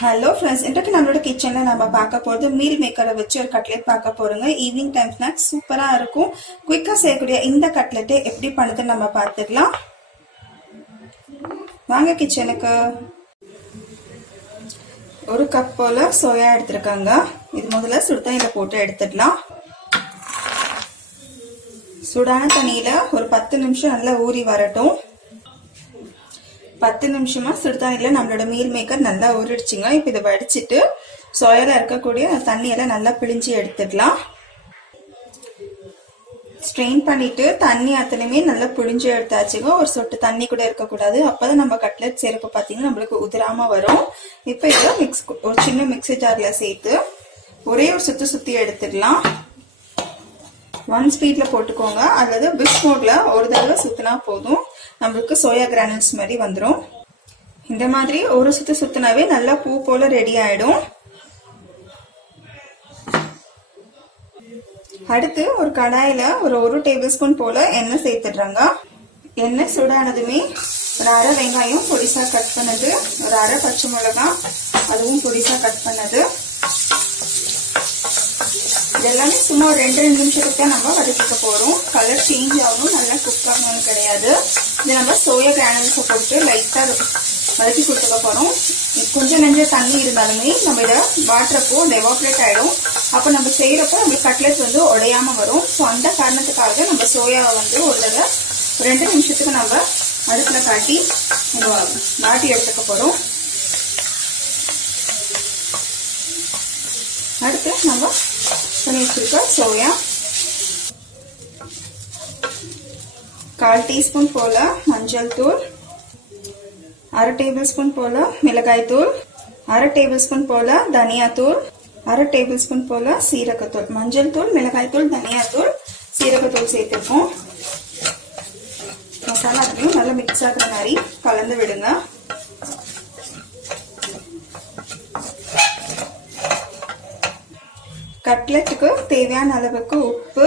Hello friends, இன்றைக்கு நம்மளோட கிச்சன்ல நம்ம பார்க்க போறது மீல் மேக்கரை வச்சு ஒரு கட்லெட் பார்க்க போறோங்க. ஈவினிங் டைம் ஸ்நாக்ஸ் சூப்பரா இருக்கும். குயிக்கா செய்யக்கூடிய இந்த கட்லெட்டை எப்படி பண்ணுதுன்னு நம்ம பார்த்துக்கலாம். வாங்க கிச்சனுக்கு. ஒரு கப் போல சோயா எடுத்திருக்காங்க. இது முதல்ல சுடுதண்ணில போட்டு எடுத்துடலாம். சூடான தண்ணியில ஒரு 10 நிமிஷம் நல்லா ஊறி வரட்டும். 10 நிமிஷமா சுடுதண்ணில நம்மளோட மீல் மேக்கர் நல்லா ஊறிடுச்சுங்க. இப்ப இதை வடிச்சிட்டு சோயால இருக்கக்கூடிய தண்ணியெல்லாம் நல்லா பிழிஞ்சு எடுத்துடலாம். ஸ்ட்ரெயின் பண்ணிட்டு தண்ணி அத்தனையுமே நல்லா பிழிஞ்சு எடுத்தாச்சுங்க. ஒரு சொட்டு தண்ணி கூட இருக்கக்கூடாது. அப்பதான் நம்ம கட்லெட் செய்யறப்ப பாத்தீங்கன்னா நம்மளுக்கு உதிராம வரும். இப்ப இதை ஒரு சின்ன மிக்ஸி ஜார்ல சேர்த்து ஒரே ஒரு சுத்தி எடுத்துடலாம். 1 ஸ்பீட்ல போட்டுக்கோங்க, அல்லது பிக் மோட்ல ஒரு தடவை சுத்தினா போதும். நம்மளுக்கு சோயா கிரானல்ஸ் மாதிரி வந்துடும். இந்த மாதிரி ஒரு சுத்தினாவே நல்லா பூ போல ரெடி ஆயிடும். அடுத்து ஒரு கடாயில ஒரு டேபிள் ஸ்பூன் போல எண்ணெய் சேர்த்துடுறாங்க. எண்ணெய் சூடானதுமே ஒரு அரை வெங்காயம் பொடிசா கட் பண்ணது, ஒரு அரை பச்சை மிளகாய் அதுவும் பொடிசா கட் பண்ணது, இதெல்லாமே சும்மா ஒரு 2 நிமிஷத்துக்கு தான் நம்ம வதக்கிக்க போறோம். கலர் சேஞ்ச் ஆகணும், நல்லா குக் ஆகணும்னு கிடையாது. இதை நம்ம சோயா கிரானல்ஸை போட்டு லைட்டா வதக்கி கொடுத்துக்க போறோம். கொஞ்சம் நெஞ்ச தண்ணி இருந்தாலுமே நம்ம இதை வாட்டுறப்போ எவாப்ரேட் ஆயிடும். அப்போ நம்ம செய்யறப்போ நம்மளுக்கு கட்லெட் உடையாம வரும். ஸோ அந்த காரணத்துக்காக நம்ம சோயாவை ஒரு 2 நிமிஷத்துக்கு நம்ம அடுப்புல காட்டி வாட்டி எடுத்துக்க போறோம். அடுத்து நம்ம பண்ணி வச்சிருக்க சோயா 1/4 டீஸ்பூன் போல மஞ்சள் தூள், 1/2 டேபிள் ஸ்பூன் போல மிளகாய் தூள், 1/2 டேபிள் ஸ்பூன் போல தனியா தூள், 1/2 டேபிள் ஸ்பூன் போல சீரகத்தூள். மஞ்சள் தூள், மிளகாய் தூள், தனியா தூள், சீரகத்தூள் சேர்த்துருக்கோம். மசாலா அதையும் நல்லா மிக்ஸ் ஆகுற மாதிரி கலந்து விடுங்க. கட்லெட்டுக்கு தேவையான அளவுக்கு உப்பு,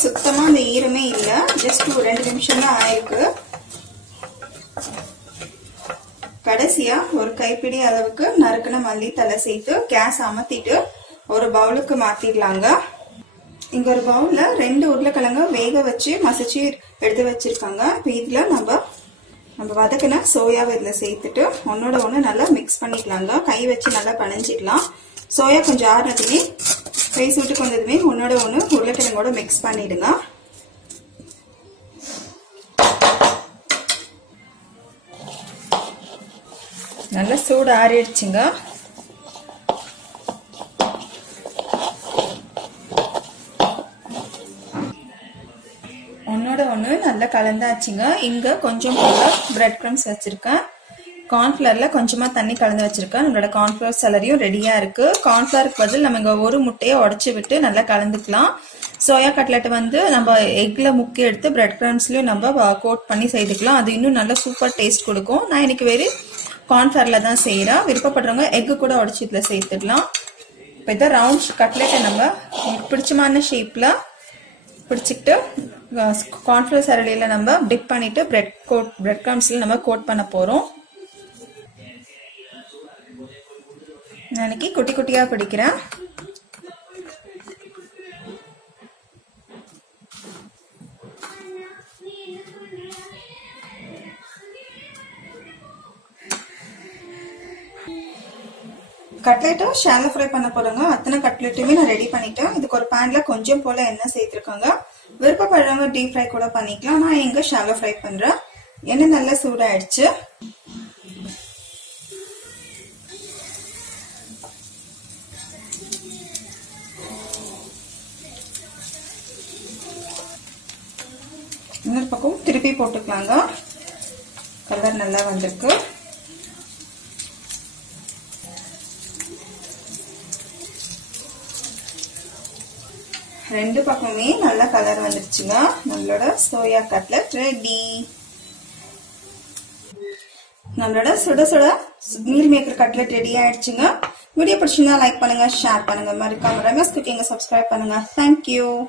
சுத்தமா அந்த ஈரமே இல்ல, ஜஸ்ட் ஒரு 2 நிமிஷம் தான் ஆயிருக்கு. கடைசியா ஒரு கைப்பிடி அளவுக்கு நறுக்குன மல்லித்தலை சேர்த்து கேஸ் அமர்த்திட்டு ஒரு பவுலுக்கு மாத்திடலாங்க. இங்க ஒரு பவுல்ல 2 உருளைக்கிழங்கு வேக வச்சு மசிச்சு எடுத்து வச்சிருக்காங்க. இப்ப இதுல நம்ம வதக்கின சோயாவை இதுல சேர்த்துட்டு ஒன்னோட ஒண்ணு நல்லா மிக்ஸ் பண்ணிக்கலாங்க. கை வச்சு நல்லா பனைஞ்சிக்கலாம். சோயா கொஞ்சம் ஆறுனதுமே கை சூட்டுக்கு வந்ததுமே ஒன்னோட ஒண்ணு உருளைக்கிழங்கோட மிக்ஸ் பண்ணிடுங்க. நல்லா சூடு ஆறிடுச்சுங்க. ஒன்னோட ஒண்ணு நல்லா கலந்தாச்சுங்க. இங்க கொஞ்சம் போல பிரெட் கிரம்ஸ் வச்சிருக்கேன். கார்ன்ஃபிளவர்ல கொஞ்சமா தண்ணி கலந்து வச்சிருக்கேன். நம்மளோட கார்ன்ஃபிளவர் சலரியும் ரெடியா இருக்கு. கார்ன்ஃபிளவருக்கு பதில் நம்ம இங்க ஒரு முட்டையை உடைச்சு விட்டு நல்லா கலந்துக்கலாம். சோயா கட்லெட் நம்ம எக்ல முக்கி எடுத்து பிரெட் கிரம்ஸ்லயும் நம்ம கோட் பண்ணி செய்துக்கலாம். அது இன்னும் நல்ல சூப்பர் டேஸ்ட் கொடுக்கும். நான் இன்னைக்கு வெறும் கார்ன்ஃபிளவர்ல தான் செய்யறேன். விருப்பப்படுறவங்க எக் கூட உடைச்சு இதுல சேர்த்துக்கலாம். இப்ப இதை ரவுண்ட் கட்லெட்டை நம்ம பிடிச்சமான ஷேப்ல பிடிச்சிட்டு கார்ன்ஃபிளவர் சரளியில நம்ம டிப் பண்ணிட்டு பிரெட் கிரம்ஸ்ல நம்ம கோட் பண்ண போறோம். நான் இன்னைக்கு குட்டி குட்டியா பிடிக்கிறேன். கட்லெட்டும் ஷாலோ ஃப்ரை பண்ண போறோங்க. அத்தனை கட்லெட்டுமே நான் ரெடி பண்ணிட்டேன். இதுக்கு ஒரு பேன்ல கொஞ்சம் போல எண்ணெய் சேர்த்திருக்காங்க. விருப்பப்படுறவங்க டீப் ஃப்ரை கூட பண்ணிக்கலாம். நான் எங்க ஷாலோ ஃப்ரை பண்றேன். எண்ணெய் நல்லா சூடாயிடுச்சு. இன்னொரு பக்கம் திருப்பி போட்டுக்கலாங்க. கலர் நல்லா வந்திருக்கு. ரெண்டு பக்கமே நல்ல கலர் வந்துருச்சுங்க. நம்மளோட சோயா கட்லெட் ரெடி. நம்மளோட சுட சுட மீல் மேக்கர் கட்லெட் ரெடி ஆயிடுச்சுங்க. வீடியோ பிடிச்சிருந்தா லைக் பண்ணுங்க, ஷேர் பண்ணுங்க, மறக்காம ரமேஷ் குக்கிங்க சப்ஸ்கிரைப் பண்ணுங்க. தேங்க்யூ.